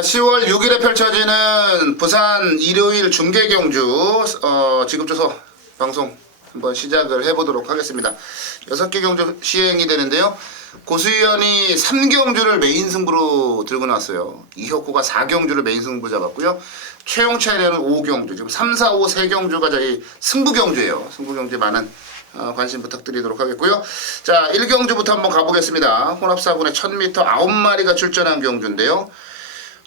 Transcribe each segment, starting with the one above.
자, 10월 6일에 펼쳐지는 부산 일요일 중계 경주 지금 줘서 방송 한번 시작을 해보도록 하겠습니다. 6개 경주 시행이 되는데요. 고수위원이 3경주를 메인 승부로 들고 나왔어요. 이혁구가 4경주를 메인 승부 잡았고요. 최용찬이는 5경주, 지금 3, 4, 5 3경주가 저희 승부 경주예요. 승부 경주에 많은 관심 부탁드리도록 하겠고요. 자, 1경주부터 한번 가보겠습니다. 혼합사군의 1000m 9마리가 출전한 경주인데요.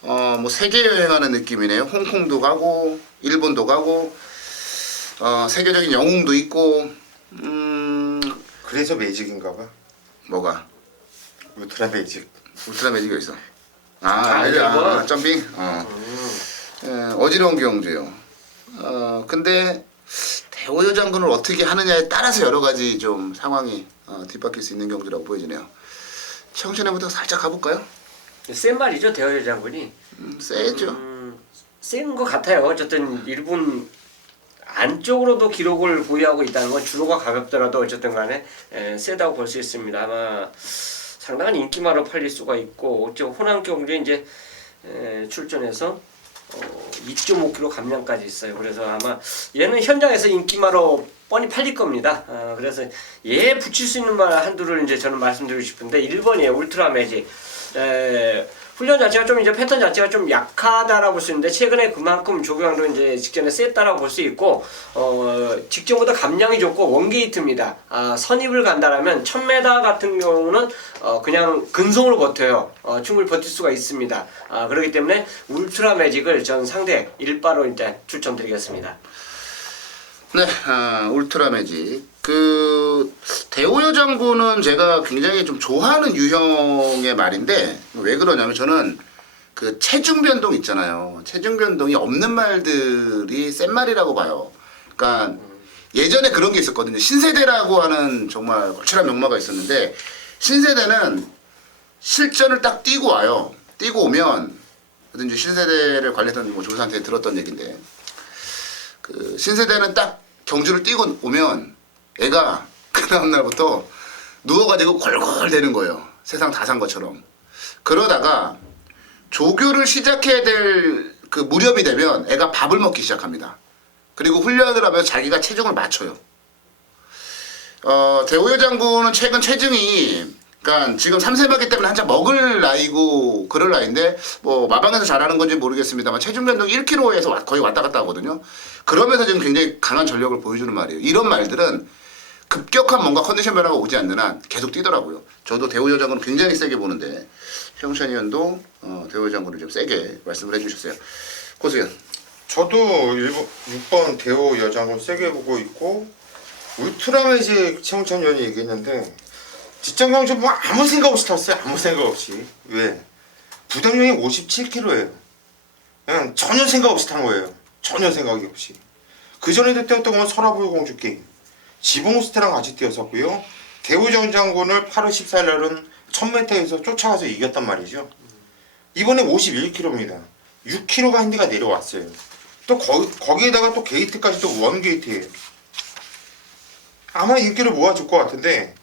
뭐 세계 여행하는 느낌이네요. 홍콩도 가고 일본도 가고 세계적인 영웅도 있고. 그래서 매직인가봐. 뭐가? 울트라 매직. 울트라 매직이 있어. 점핑. 어지러운 경주예요. 근데 대호여 장군을 어떻게 하느냐에 따라서 여러 가지 좀 상황이 뒤바뀔 수 있는 경주라고 보여지네요. 청춘회부터 살짝 가볼까요? 센 말이죠, 대호여 장군이. 세죠. 센 것 같아요. 어쨌든 일본 안쪽으로도 기록을 보유하고 있다는 건 주로가 가볍더라도 어쨌든 간에 세다고 볼 수 있습니다. 아마 상당한 인기마로 팔릴 수가 있고, 호남 경주에 이제 출전해서 2.5kg 감량까지 있어요. 그래서 아마 얘는 현장에서 인기마로 뻔히 팔릴 겁니다. 그래서 얘 붙일 수 있는 말 한두를 이제 저는 말씀드리고 싶은데, 1번이에요. 울트라 매직. 훈련 자체가 좀 이제 패턴 자체가 좀 약하다라고 볼 수 있는데, 최근에 그만큼 조경도 이제 직전에 셌다라고 볼 수 있고, 직전보다 감량이 좋고 원게이트입니다. 선입을 간다라면 1000m 같은 경우는 그냥 근성으로 버텨요. 충분히 버틸 수가 있습니다. 그렇기 때문에 울트라 매직을 전 상대 1바로 이제 추천드리겠습니다. 네, 울트라 매직. 대호여 장군은 제가 굉장히 좀 좋아하는 유형의 말인데, 왜 그러냐면 저는 그 체중 변동 있잖아요. 체중 변동이 없는 말들이 센 말이라고 봐요. 그러니까 예전에 그런 게 있었거든요. 신세대라고 하는 정말 걸출한 명마가 있었는데, 신세대는 실전을 딱 뛰고 와요. 뛰고 오면, 이제 신세대를 관리했던 조사한테 들었던 얘기인데, 신세대는 딱 경주를 뛰고 오면 애가 그 다음날부터 누워가지고 골골대는 거예요. 세상 다 산 것처럼. 그러다가 조교를 시작해야 될 그 무렵이 되면 애가 밥을 먹기 시작합니다. 그리고 훈련을 하면 자기가 체중을 맞춰요. 대호여 장군은 최근 체중이, 그러니까 지금 3세마기 때문에 한참 먹을 나이고 그럴 나이인데, 뭐 마방에서 잘하는 건지 모르겠습니다만 체중 변동이 1kg에서 거의 왔다 갔다 하거든요. 그러면서 지금 굉장히 강한 전력을 보여주는 말이에요. 이런 말들은 급격한 뭔가 컨디션 변화가 오지 않는 한 계속 뛰더라고요. 저도 대호여 장군을 굉장히 세게 보는데, 최용찬 의원도 대호여 장군을 좀 세게 말씀을 해주셨어요. 고수현. 저도 6번 대호 여장군 세게 보고 있고, 울트라 매직 최홍찬 의원이 얘기했는데, 직전 경주 뭐 아무 생각 없이 탔어요. 아무 생각 없이. 왜? 부담량이 57kg예요. 그냥 전혀 생각 없이 탄 거예요. 전혀 생각이 없이. 그 전에도 뛰었던 건 설화불 공주 게임. 지붕스테랑 같이 뛰었었고요. 대호여 장군을 8월 14일 날은 1000m에서 쫓아가서 이겼단 말이죠. 이번에 51kg입니다. 6kg가 핸디가 내려왔어요. 또 거기에다가 또 게이트까지 또 원게이트예요. 아마 인기를 모아줄 것 같은데,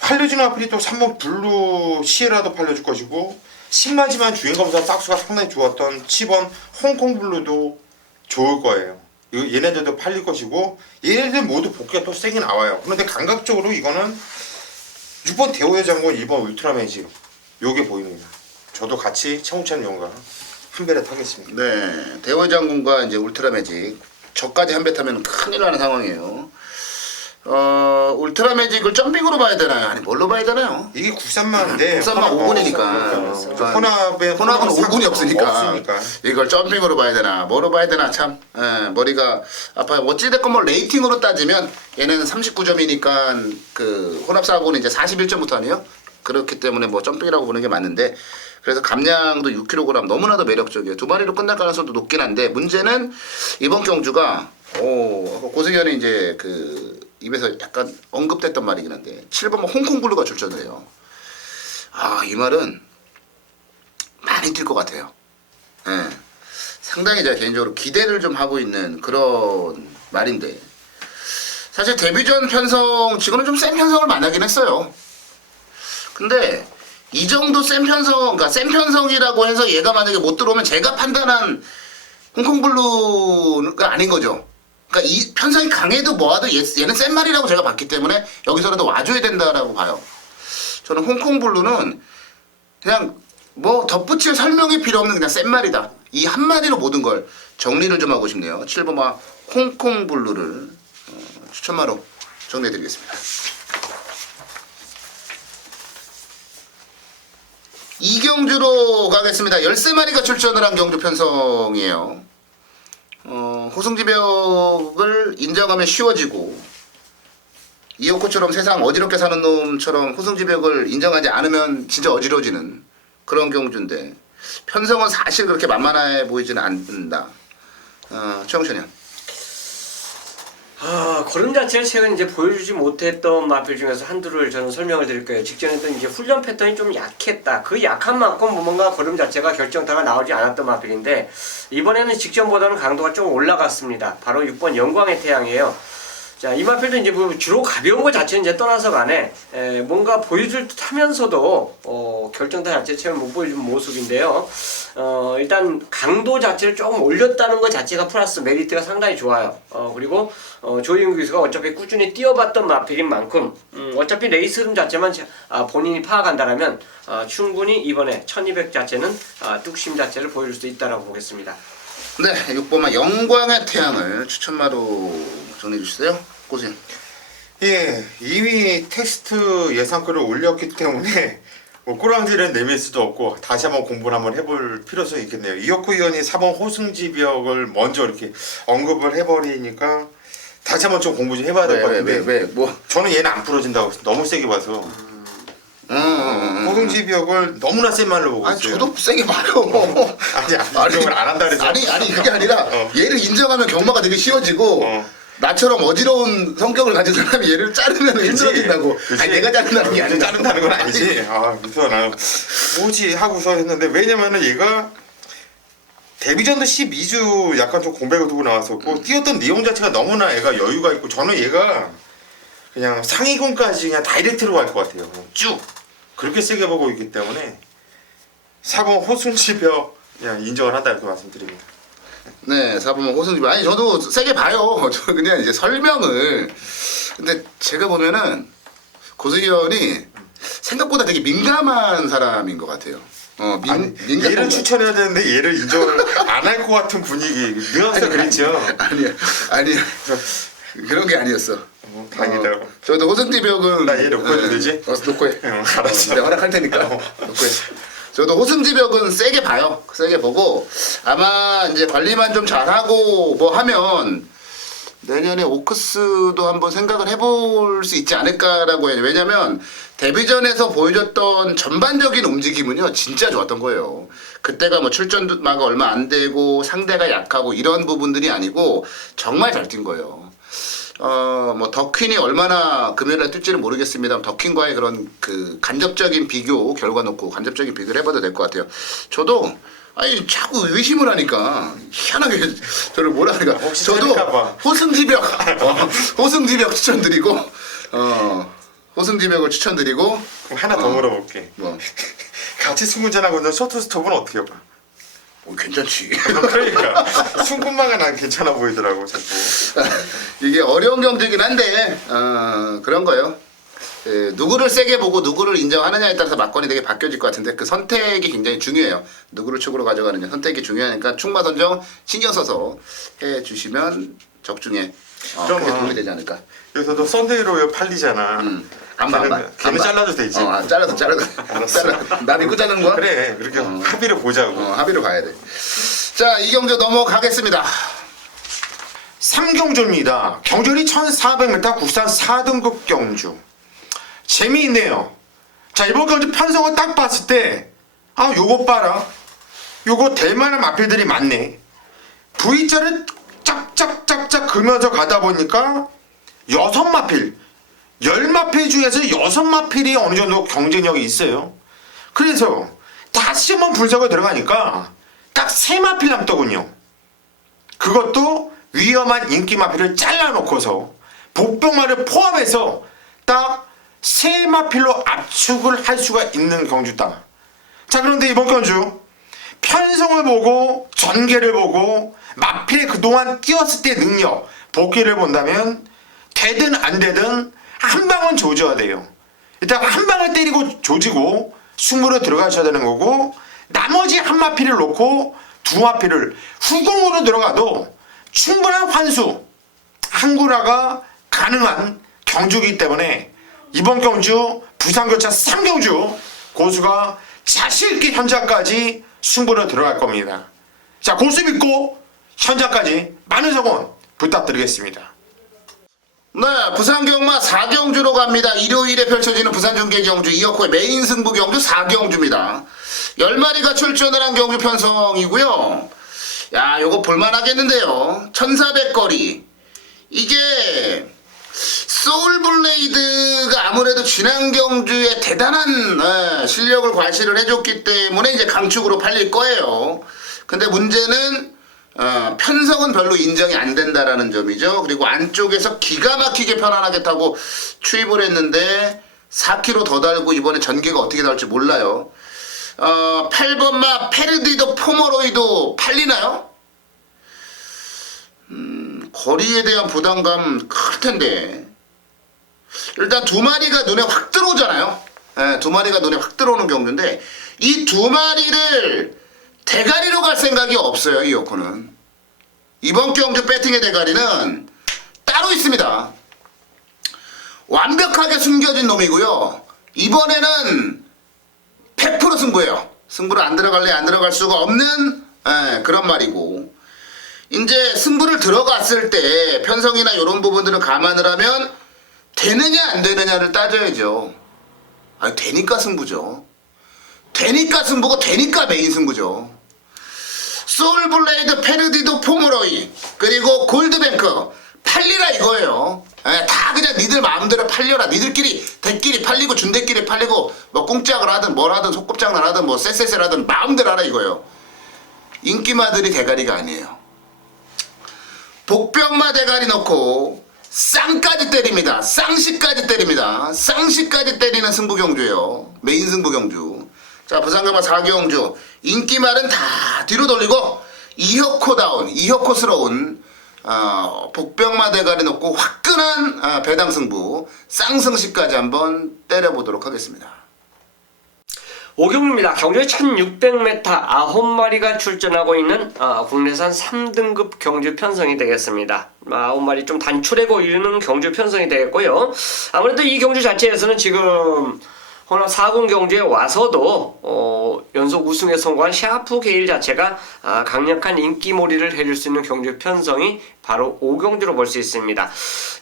팔려주는 아플이 또 3번 블루 시에라도 팔려줄 것이고, 신마지만 주행검사 싹수가 상당히 좋았던 7번 홍콩 블루도 좋을 거예요. 얘네들도 팔릴 것이고, 얘네들 모두 복귀가 또 세게 나와요. 그런데 감각적으로 이거는 6번 대호여 장군, 1번 울트라 매직 요게 보입니다. 저도 같이 최홍찬 의원과 한 배를 타겠습니다. 네, 대호여 장군과 이제 울트라 매직 저까지 한 배 타면 큰일 나는 상황이에요. 울트라 매직을 점핑으로 봐야 되나요? 아니 뭘로 봐야 되나요? 이게 국산만인데 국산만 5군이니까 혼합은 5군이 없으니까 없으니까 이걸 점핑으로 봐야 되나 뭐로 봐야 되나 참 머리가 아파요. 어찌됐건 뭐 레이팅으로 따지면 얘는 39점이니까 그 혼합사고는 이제 41점부터 아니에요? 그렇기 때문에 뭐 점핑이라고 보는 게 맞는데, 그래서 감량도 6kg 너무나도 매력적이에요. 두 마리로 끝날 가능성도 높긴 한데, 문제는 이번 경주가 고승현이 이제 입에서 약간 언급됐던 말이긴 한데, 7번 홍콩 블루가 출전을 해요. 이 말은 많이 뛸 것 같아요. 네. 상당히 제가 개인적으로 기대를 좀 하고 있는 그런 말인데, 사실 데뷔전 편성 치고는 좀 센 편성을 만나긴 했어요. 근데 이 정도 센 편성, 그러니까 센 편성이라고 해서 얘가 만약에 못 들어오면 제가 판단한 홍콩블루가 아닌 거죠. 그러니까 이 편성이 강해도 뭐하도 얘는 센 말이라고 제가 봤기 때문에 여기서라도 와줘야 된다라고 봐요. 저는 홍콩블루는 그냥 뭐 덧붙일 설명이 필요 없는 그냥 센 말이다. 이 한 마디로 모든 걸 정리를 좀 하고 싶네요. 7번마 홍콩블루를 추천마로 정리해드리겠습니다. 이경주로 가겠습니다. 13마리가 출전을 한 경주 편성이에요. 호승지벽을 인정하면 쉬워지고 이호코처럼 세상 어지럽게 사는 놈처럼 호승지벽을 인정하지 않으면 진짜 어지러워지는 그런 경주인데 편성은 사실 그렇게 만만해 보이지는 않는다. 최영천이요. 걸음 자체를 최근 이제 보여주지 못했던 마필 중에서 한두를 저는 설명을 드릴 거예요. 직전에도 이제 훈련 패턴이 좀 약했다. 그 약한 만큼 뭔가 걸음 자체가 결정타가 나오지 않았던 마필인데 이번에는 직전보다는 강도가 좀 올라갔습니다. 바로 6번 영광의 태양이에요. 자, 이 마필도 이제 뭐 주로 가벼운 것 자체는 이제 떠나서 간에 뭔가 보여줄 듯 하면서도 결정타 자체 채를 못 보여준 모습인데요. 일단 강도 자체를 조금 올렸다는 것 자체가 플러스 메리트가 상당히 좋아요. 그리고 조희영 교수가 어차피 꾸준히 뛰어봤던 마필인 만큼 어차피 레이스 흐름 자체만 본인이 파악한다면 충분히 이번에 1200 자체는 뚝심 자체를 보여줄 수 있다라고 보겠습니다. 네, 6번마 영광의 태양을 추천마로 정리해 주세요. 고생. 예, 이미 테스트 예상글을 올렸기 때문에 뭐 꼬랑지는 내밀 수도 없고 다시 한번 공부를 한번 해볼 필요성이 있겠네요. 이혁구 의원이 4번 호승지벽을 먼저 이렇게 언급을 해버리니까 다시 한번 좀 공부 좀 해봐야 될 것 같은데 왜? 뭐? 저는 얘는 안 부러진다고 너무 세게 봐서 호승지벽을 너무나 센 말로 보고 아니 있어요. 저도 세게 봐요. 아니 인정을 안 한다 그래서 아니 그게 아니라 얘를 인정하면 경마가 되게 쉬워지고 나처럼 어지러운 성격을 가진 사람이 얘를 자르면 힘들어진다고. 아니 내가 자른다는 게 아니라 자른다는 건 아니지. 그래서 나는 뭐지 하고서 했는데 왜냐면은 얘가 데뷔전도 12주 약간 좀 공백을 두고 나왔었고 뛰었던 내용 자체가 너무나 얘가 여유가 있고 저는 얘가 그냥 상위권까지 그냥 다이렉트로 갈 것 같아요. 쭉 그렇게 세게 보고 있기 때문에 4번 호승지벽 그냥 인정을 한다 이렇게 말씀드립니다. 네, 4번 호승지벽. 아니 저도 세게 봐요. 저 그냥 이제 설명을. 근데 제가 보면은 고승현이 생각보다 되게 민감한 사람인 것 같아요. 얘를 추천해야 되는데 얘를 인정을 안 할 것 같은 분위기 뉘앙스가 그랬죠. 아니야. 그런 게 아니었어. 다행이다. 저도 호승지벽은 나 얘 놓고 해도 되지? 놓고 해. 알았어. 내가 허락할 테니까 놓고 해. 저도 호승지벽은 세게 봐요. 세게 보고 아마 이제 관리만 좀 잘하고 뭐 하면 내년에 오크스도 한번 생각을 해볼 수 있지 않을까라고 해요. 왜냐면 데뷔전에서 보여줬던 전반적인 움직임은요 진짜 좋았던 거예요. 그때가 뭐 출전마가 얼마 안 되고 상대가 약하고 이런 부분들이 아니고 정말 잘 뛴 거예요. 뭐 덕퀸이 얼마나 금요일에 뛸지는 모르겠습니다. 덕퀸과의 그런 그 간접적인 비교 결과 놓고 간접적인 비교를 해봐도 될 것 같아요. 저도 아니 자꾸 의심을 하니까 희한하게 저를 뭐라 하니까 저도 호승지벽 추천드리고 호승지벽을 추천드리고 그럼 하나 더 물어볼게. 뭐 같이 승무전하고 있는 쇼트스톱은 어떻게 봐? 괜찮지. 그러니까 승군마가 난 괜찮아 보이더라고 자꾸. 이게 어려운 경주긴 한데 그런 거예요. 누구를 세게 보고 누구를 인정하느냐에 따라서 막건이 되게 바뀌어질 것 같은데 그 선택이 굉장히 중요해요. 누구를 축으로 가져가느냐 선택이 중요하니까 충마 선정 신경 써서 해주시면 적중에 그게 도움이 되지 않을까. 여기서도 썬데이로 팔리잖아. 안 봐. 걔는 잘라도 되지. 잘라도. 나 믿고 자르는 거야? 그래 그렇게 합의를 보자고. 합의를 봐야 돼. 자, 이 경주 넘어가겠습니다. 3경주입니다. 경주리 1400m 국산 4등급 경주. 재미있네요. 자, 이번 경주 편성을 딱 봤을 때 요거 봐라. 요거 될만한 마필들이 많네. V자를 짝짝짝짝 그면서 가다 보니까 6마필 10마필 중에서 6마필이 어느 정도 경쟁력이 있어요. 그래서 다시 한번 분석을 들어가니까 딱 3마필 남더군요. 그것도 위험한 인기 마필을 잘라놓고서 복병마를 포함해서 딱 세 마필로 압축을 할 수가 있는 경주다. 자, 그런데 이번 경주 편성을 보고 전개를 보고 마필에 그동안 뛰었을 때 능력, 복귀를 본다면 되든 안 되든 한 방은 조져야 돼요. 일단 한 방을 때리고 조지고 승부로 들어가셔야 되는 거고, 나머지 한 마필을 놓고 두 마필을 후공으로 들어가도 충분한 환수, 항구라가 가능한 경주이기 때문에 이번 경주 부산교차 3경주 고수가 자신있게 현장까지 승부로 들어갈 겁니다. 자, 고수 믿고 현장까지 많은 성원 부탁드리겠습니다. 네, 부산 경마 4경주로 갑니다. 일요일에 펼쳐지는 부산 중계 경주 2억호의 메인 승부 경주 4경주입니다. 10마리가 출전을 한 경주 편성이고요. 야, 요거 볼만하겠는데요. 1400거리. 이게 소울블레이드가 아무래도 지난 경주에 대단한 실력을 과시를 해줬기 때문에 이제 강축으로 팔릴 거예요. 근데 문제는 편성은 별로 인정이 안 된다라는 점이죠. 그리고 안쪽에서 기가 막히게 편안하게 타고 추입을 했는데 4kg 더 달고 이번에 전개가 어떻게 나올지 몰라요. 8번마 페르디도 포머로이도 팔리나요? 거리에 대한 부담감 클 텐데. 일단 두 마리가 눈에 확 들어오잖아요. 두 마리가 눈에 확 들어오는 경주인데 이 두 마리를 대가리로 갈 생각이 없어요. 이 여코는. 이번 경주 배팅의 대가리는 따로 있습니다. 완벽하게 숨겨진 놈이고요. 이번에는 100% 승부예요. 승부를 안 들어갈래 안 들어갈 수가 없는 그런 말이고, 이제 승부를 들어갔을 때 편성이나 이런 부분들을 감안을 하면 되느냐 안 되느냐를 따져야죠. 아니, 되니까 승부죠. 되니까 승부고 되니까 메인 승부죠. 소울블레이드, 페르디도, 포머로이, 그리고 골드뱅크 팔리라 이거예요. 다 그냥 니들 마음대로 팔려라. 니들끼리 대끼리 팔리고 준대끼리 팔리고 뭐 꽁짝을 하든 뭘 하든 속곱장난 하든 뭐 쎄쎄쎄 하든 마음대로 하라 이거예요. 인기마들이 대가리가 아니에요. 복병마 대가리 넣고 쌍까지 때립니다. 쌍시까지 때립니다. 쌍시까지 때리는 승부경주예요. 메인 승부경주. 자, 부산경마 4경주 인기말은 다 뒤로 돌리고 이혁코다운, 이혁코스러운 복병마 대가리 넣고 화끈한 배당승부 쌍승시까지 한번 때려보도록 하겠습니다. 5경주입니다. 경주에 1600m 9마리가 출전하고 있는 국내산 3등급 경주 편성이 되겠습니다. 9마리 좀 단출해 보이는 경주 편성이 되겠고요. 아무래도 이 경주 자체에서는 지금 호남 4군 경주에 와서도 연속 우승에 성공한 샤프 게일 자체가 강력한 인기몰이를 해줄 수 있는 경주 편성이 바로 5경주로 볼 수 있습니다.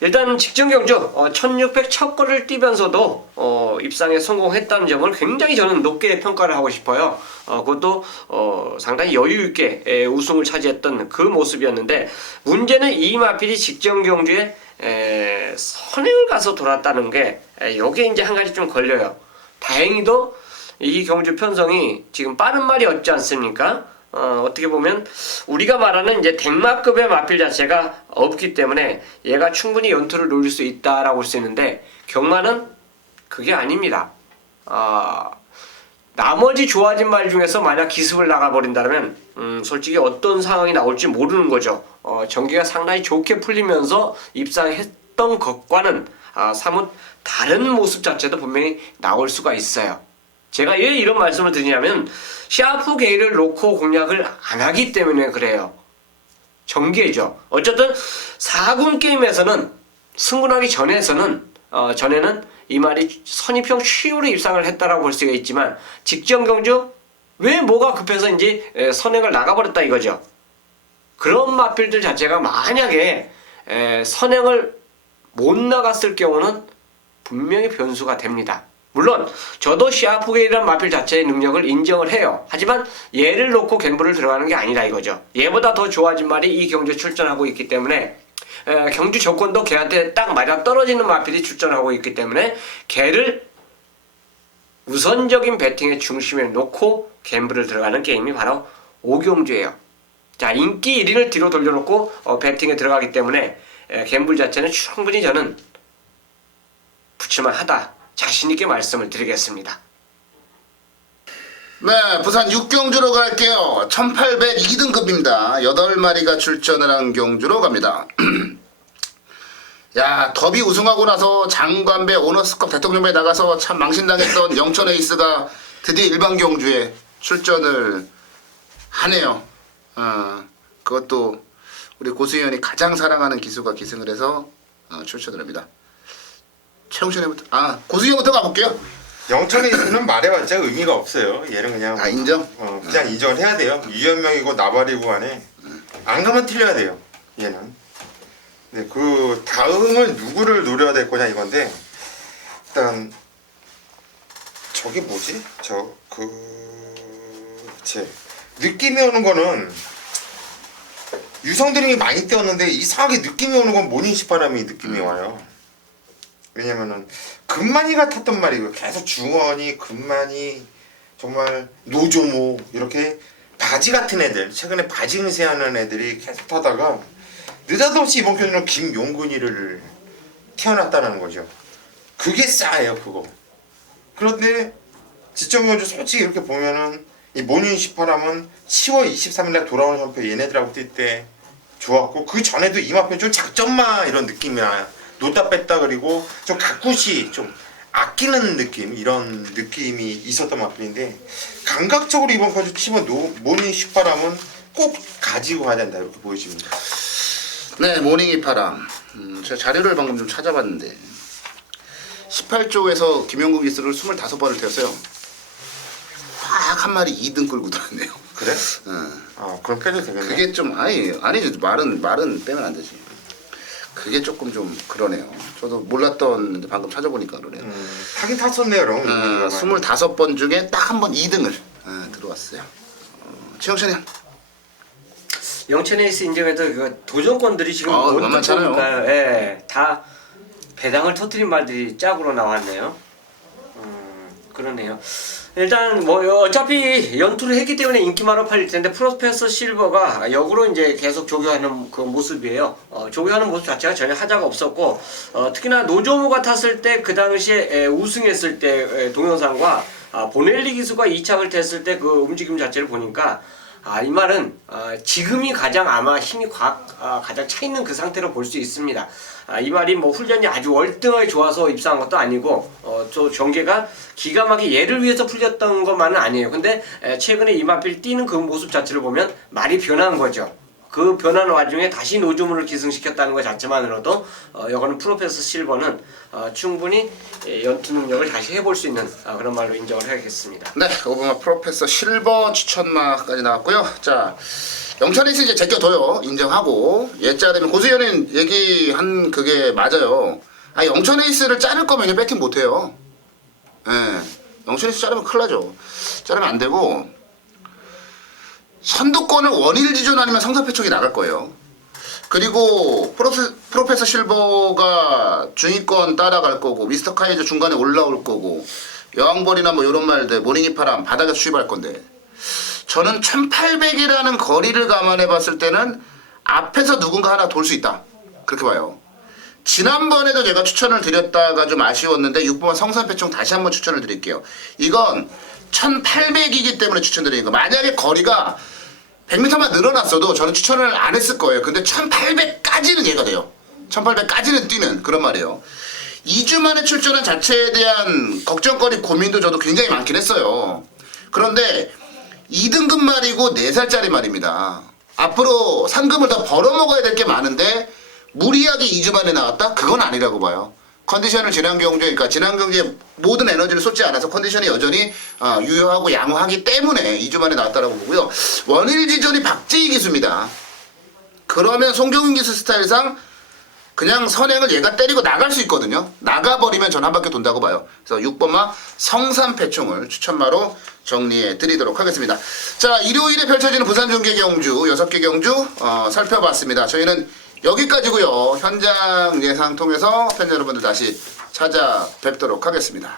일단 직전 경주 1600 첫 거를 뛰면서도 입상에 성공했다는 점을 굉장히 저는 높게 평가를 하고 싶어요. 그것도 상당히 여유있게 우승을 차지했던 그 모습이었는데, 문제는 이 마필이 직전 경주에 선행을 가서 돌았다는 게 여기에 이제 한 가지 좀 걸려요. 다행히도 이 경주 편성이 지금 빠른 말이 없지 않습니까? 어떻게 보면 우리가 말하는 이제 댕마급의 마필 자체가 없기 때문에 얘가 충분히 연투를 노릴 수 있다라고 볼 수 있는데, 경마는 그게 아닙니다. 나머지 좋아진 말 중에서 만약 기습을 나가버린다면 솔직히 어떤 상황이 나올지 모르는 거죠. 전개가 상당히 좋게 풀리면서 입상했던 것과는 사뭇 다른 모습 자체도 분명히 나올 수가 있어요. 제가 왜 이런 말씀을 드리냐면 샤프 게일을 놓고 공략을 안 하기 때문에 그래요. 전개죠. 어쨌든 4군 게임에서는 승군하기 전에는 이 말이 선입형 쉬우로 입상을 했다라고 볼 수가 있지만, 직전 경주 왜 뭐가 급해서인지 선행을 나가버렸다 이거죠. 그런 마필들 자체가 만약에 선행을 못 나갔을 경우는 분명히 변수가 됩니다. 물론 저도 샤프게이라는 마필 자체의 능력을 인정을 해요. 하지만 얘를 놓고 갬블을 들어가는 게 아니라 이거죠. 얘보다 더 좋아진 말이 이 경주에 출전하고 있기 때문에 경주 조건도 걔한테 딱 맞아 떨어지는 마필이 출전하고 있기 때문에 걔를 우선적인 배팅의 중심에 놓고 갬블을 들어가는 게임이 바로 5경주예요. 자, 인기 1위를 뒤로 돌려놓고 배팅에 들어가기 때문에 갬블 자체는 충분히 저는 붙일만 하다 자신 있게 말씀을 드리겠습니다. 네, 부산 6경주로 갈게요. 1802등급입니다. 8마리가 출전을 한 경주로 갑니다. 야, 더비 우승하고 나서 장관배 오너스컵 대통령배 나가서 참 망신당했던 영천 에이스가 드디어 일반 경주에 출전을 하네요. 그것도 우리 고수현이 가장 사랑하는 기수가 기승을 해서 출전을 합니다. 최홍준이부터, 고수현부터 가볼게요. 영천에 있는 말해봤자 의미가 없어요. 얘는 그냥 인정? 그냥 인정을 해야 돼요. 유연명이고 나발이고 간에 안 가면 틀려야 돼요. 얘는. 네, 그 다음은 누구를 노려야 될 거냐 이건데 일단 저게 뭐지? 제 느낌이 오는 거는 유성드림이 많이 뛰었는데 이상하게 느낌이 오는 건 모닝시바람이 느낌이 와요. 왜냐면은 금만이가 탔던 말이고 계속 중원이 금만이 정말 노조모 이렇게 바지 같은 애들 최근에 바지 응세하는 애들이 계속 타다가 느닷없이 이번 경기는 김용근이를 태어났다는 거죠. 그게 싸예요 그거. 그런데 지정경주 솔직히 이렇게 보면은 이 모닝 18함은 10월 23일날 돌아오는 현표 얘네들하고 뛸 때 좋았고 그 전에도 이마편 좀 작전마 이런 느낌이야. 놓다 뺐다 그리고 좀 가꾸시 좀 아끼는 느낌 이런 느낌이 있었던 마필인데 감각적으로 이번 경주 치면 모닝 18함은 꼭 가지고 가야 된다 이렇게 보여집니다. 네, 모닝이 파람. 제가 자료를 방금 좀 찾아봤는데 18조에서 김영국 기수를 25번을 태웠어요. 딱 한 마리 2등 끌고 들었네요. 그래? 그럼 빼도 되겠네. 그게 좀 아니지 말은 빼면 안 되지. 그게 조금 좀 그러네요. 저도 몰랐던 방금 찾아보니까 그러네요. 타긴 탔었네요, 여러분. 25번 중에 딱 한 번 2등을 들어왔어요. 최영찬이 영천 에이스 인정해도 그 도전권들이 지금 만만찮아요. 예, 다 배당을 터뜨린 말들이 짝으로 나왔네요. 그러네요. 일단 뭐 어차피 연투를 했기 때문에 인기만으로 팔릴 텐데 프로페서 실버가 역으로 이제 계속 조교하는 그 모습이에요. 조교하는 모습 자체가 전혀 하자가 없었고 특히나 노조무가 탔을 때 그 당시에 우승했을 때 동영상과 보넬리 기수가 2착을 탔을 때 그 움직임 자체를 보니까 이 말은 지금이 가장 아마 힘이 가장 차 있는 그 상태로 볼 수 있습니다. 이 말이 뭐 훈련이 아주 월등하게 좋아서 입상한 것도 아니고 저 전개가 기가 막히게 얘를 위해서 풀렸던 것만은 아니에요. 근데 최근에 이마필 뛰는 그 모습 자체를 보면 말이 변한 거죠. 그 변하는 와중에 다시 노조물을 기승시켰다는 것 자체만으로도 이거는 프로페서 실버는 충분히 연투 능력을 다시 해볼 수 있는 그런 말로 인정을 해야겠습니다. 네, 오버마 프로페서 실버 추천마까지 나왔고요. 자, 영천에서 이제 제껴둬요. 인정하고 예자되면 고수현은 얘기한 그게 맞아요. 영천 에이스를 자를 거면 그냥 뺏긴 못해요. 영천 에이스 자르면 큰일 나죠. 자르면 안 되고 선두권을 원일지존 아니면 성사패촉이 나갈 거예요. 그리고 프로페서 실버가 중위권 따라갈 거고 미스터 카이저 중간에 올라올 거고 여왕벌이나 뭐 이런 말들 모닝이파람 바닥에서 수입할 건데 저는 1800이라는 거리를 감안해 봤을 때는 앞에서 누군가 하나 돌 수 있다 그렇게 봐요. 지난번에도 제가 추천을 드렸다가 좀 아쉬웠는데 6번 성산패총 다시 한번 추천을 드릴게요. 이건 1800이기 때문에 추천드리는 거. 만약에 거리가 100m만 늘어났어도 저는 추천을 안 했을 거예요. 근데 1800까지는 얘가 돼요. 1800까지는 뛰는 그런 말이에요. 2주 만에 출전한 자체에 대한 걱정거리 고민도 저도 굉장히 많긴 했어요. 그런데 2등급 말이고 4살짜리 말입니다. 앞으로 상금을 더 벌어먹어야 될 게 많은데 무리하게 2주 만에 나왔다? 그건 아니라고 봐요. 컨디션을 지난 경주에 모든 에너지를 쏟지 않아서 컨디션이 여전히 유효하고 양호하기 때문에 2주 만에 나왔다라고 보고요. 원일지존이 박재희 기수입니다. 그러면 송경훈 기수 스타일상 그냥 선행을 얘가 때리고 나갈 수 있거든요. 나가버리면 전 한 바퀴 돈다고 봐요. 그래서 6번마 성산패총을 추천마로 정리해 드리도록 하겠습니다. 자, 일요일에 펼쳐지는 부산 중계 경주 6개 경주 살펴봤습니다. 저희는 여기까지고요. 현장 예상 통해서 팬 여러분들 다시 찾아뵙도록 하겠습니다.